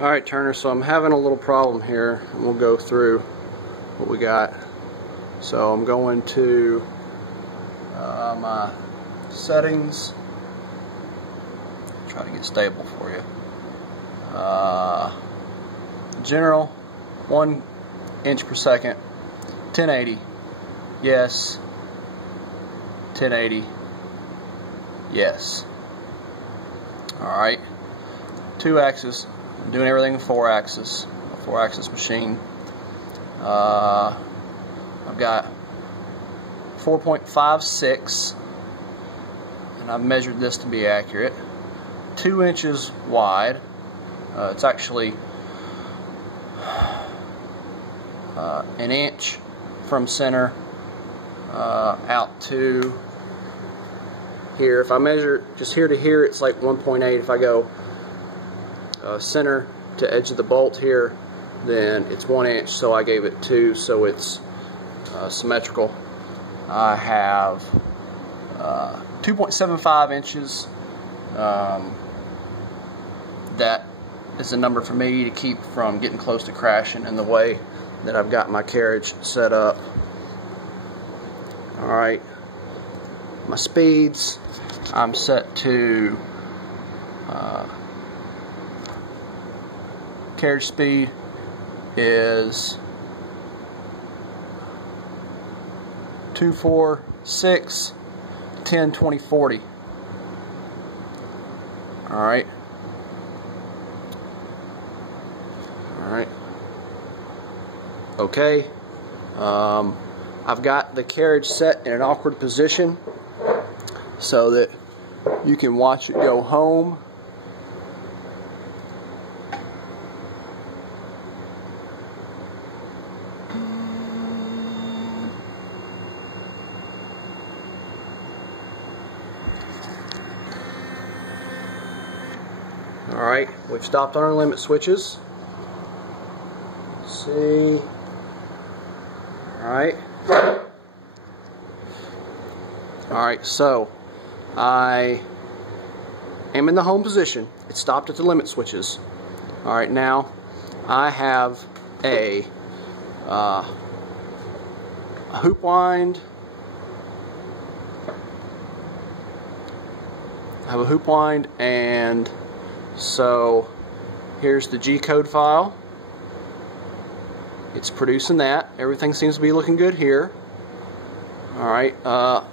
Alright, Turner, so I'm having a little problem here, and we'll go through what we got. So I'm going to my settings, try to get stable for you. General, 1 inch per second, 1080, yes, 1080, yes. Alright, 2 axis. I'm doing everything in 4 axis, a 4-axis machine. I've got 4.56, and I've measured this to be accurate. 2 inches wide. It's actually an inch from center out to here. If I measure just here to here, it's like 1.8. If I go center to edge of the bolt here, then it's 1 inch, so I gave it 2, so it's symmetrical. I have 2.75 inches. That is a number for me to keep from getting close to crashing in the way that I've got my carriage set up. Alright, my speeds, I'm set to carriage speed is 2, 4, 6, 10, 20, 40. Alright. Alright. Okay. I've got the carriage set in an awkward position so that you can watch it go home. Alright, we've stopped on our limit switches. Let's see. Alright. Alright, so I am in the home position. It stopped at the limit switches. Alright, now I have a hoop wind. I have a hoop wind, and so here's the G-code file. It's producing that. Everything seems to be looking good here. Alright, I'll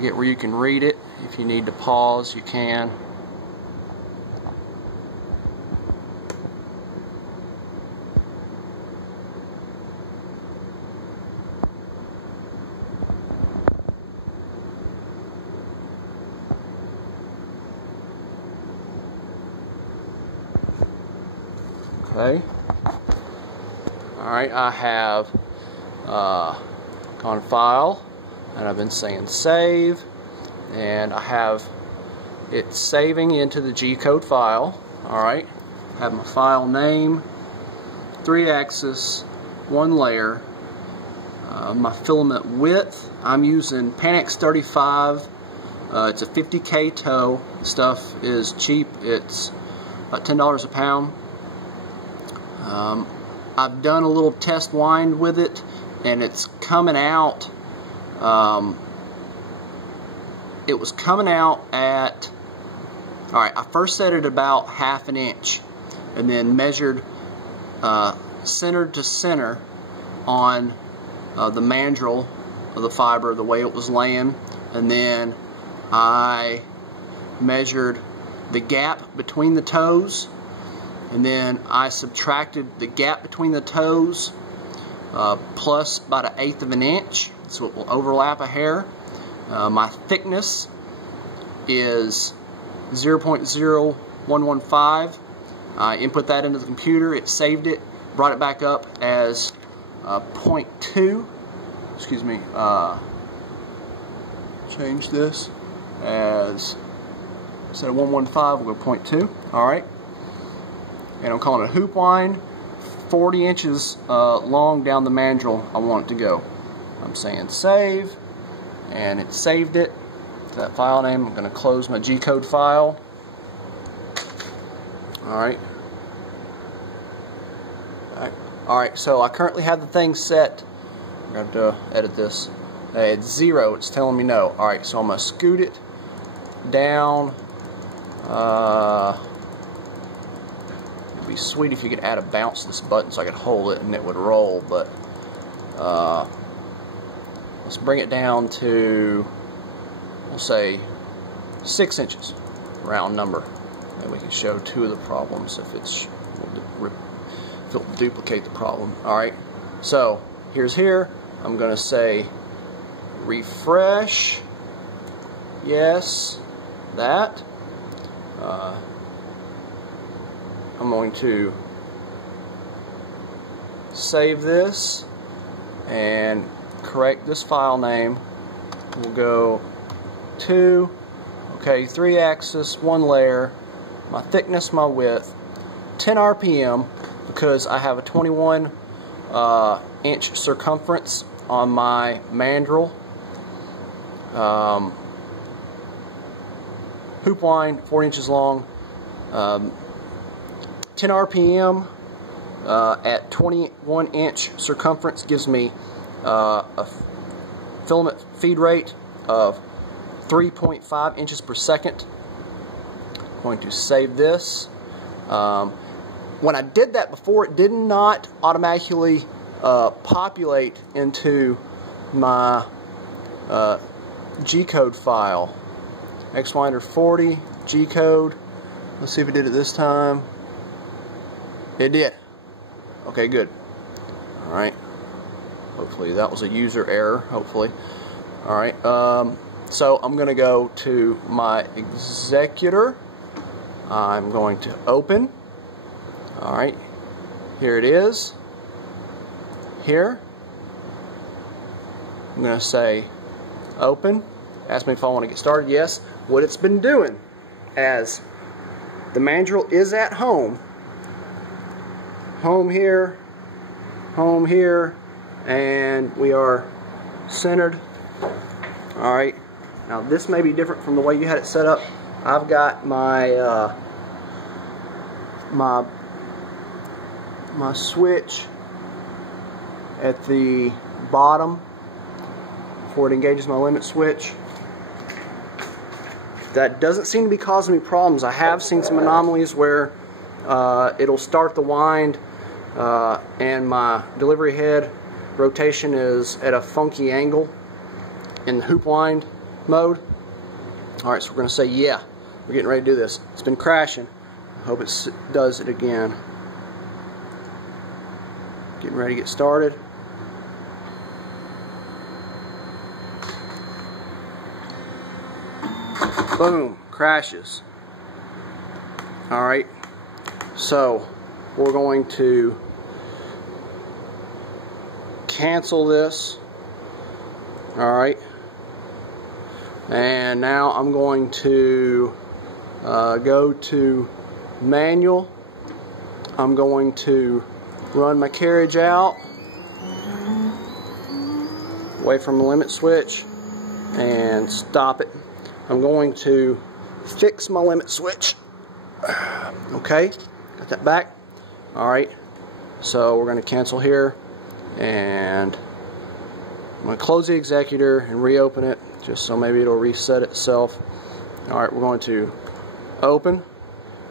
get where you can read it. If you need to pause, you can. Okay. Alright, I have gone file, and I've been saying save, and I have it saving into the G-code file. Alright, I have my file name, 3-axis, 1 layer, my filament width, I'm using Panax 35, it's a 50K tow. Stuff is cheap, it's about $10 a pound. I've done a little test wind with it, and it's coming out, it was coming out at, alright, I first set it about 1/2 inch, and then measured center to center on the mandrel of the fiber, the way it was laying, and then I measured the gap between the toes, and then I subtracted the gap between the toes plus about 1/8 of an inch, so it will overlap a hair. My thickness is 0.0115. I input that into the computer, it saved it, brought it back up as 0.2. Excuse me, change this as, instead of 115, we'll go 0.2. Alright. And I'm calling it a hoop wind, 40 inches long down the mandrel I want it to go. I'm saying save, and it saved it to that file name. I'm going to close my G-code file, Alright. Alright, so I currently have the thing set. I'm going to edit this. It's 0. It's telling me no. Alright, so I'm going to scoot it down. It'd be sweet if you could add a bounce to this button so I could hold it and it would roll, but let's bring it down to, we'll say, 6 inches, round number. And we can show 2 of the problems if it'll duplicate the problem. Alright, so here's here. I'm going to say refresh. Yes, that. I'm going to save this and correct this file name. We'll go 2, okay, 3 axis, 1 layer, my thickness, my width, 10 RPM because I have a 21 inch circumference on my mandrel. Hoop wind, 4 inches long. 10 RPM at 21 inch circumference gives me a filament feed rate of 3.5 inches per second. I'm going to save this. When I did that before, it did not automatically populate into my G-code file. Xwinder 40 G-code. Let's see if it did it this time. It did. Okay, good. Alright. Hopefully that was a user error. Hopefully. Alright. So I'm going to go to my executor. I'm going to open. Alright. Here it is. Here. I'm going to say open. Ask me if I want to get started. Yes. What it's been doing, as the mandrel is at home. Home here, and we are centered. Alright, now this may be different from the way you had it set up. I've got my my switch at the bottom before it engages my limit switch. That doesn't seem to be causing me problems. I have seen some anomalies where it'll start the wind and my delivery head rotation is at a funky angle in hoop wind mode. Alright, so we're going to say yeah. We're getting ready to do this. It's been crashing. I hope it does it again. Getting ready to get started. Boom, crashes. Alright, so we're going to cancel this. Alright, and now I'm going to go to manual. I'm going to run my carriage out away from the limit switch and stop it. I'm going to fix my limit switch. Okay, got that back. Alright, so we're going to cancel here, and I'm going to close the executor and reopen it just so maybe it'll reset itself. Alright, we're going to open.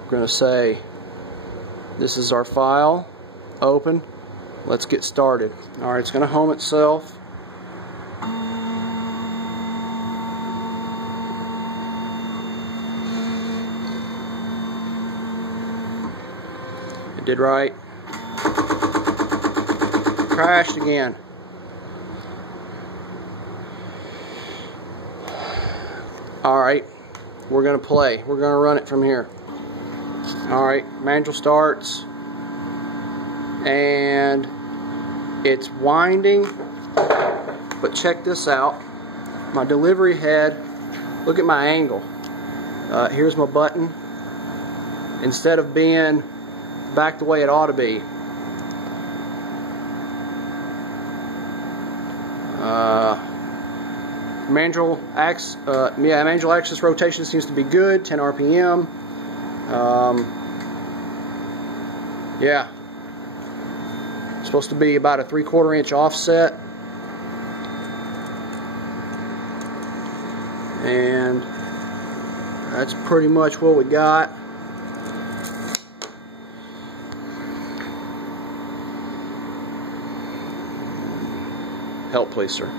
We're going to say this is our file. Open. Let's get started. Alright, it's going to home itself. It did right. Crashed again. Alright, we're going to play. We're going to run it from here. Alright, mandrel starts. And it's winding. But check this out. My delivery head, look at my angle. Here's my button. Instead of being back the way it ought to be. Mandrel axis rotation seems to be good, 10 RPM. Yeah. It's supposed to be about a 3/4 inch offset. And that's pretty much what we got. Help, please, sir.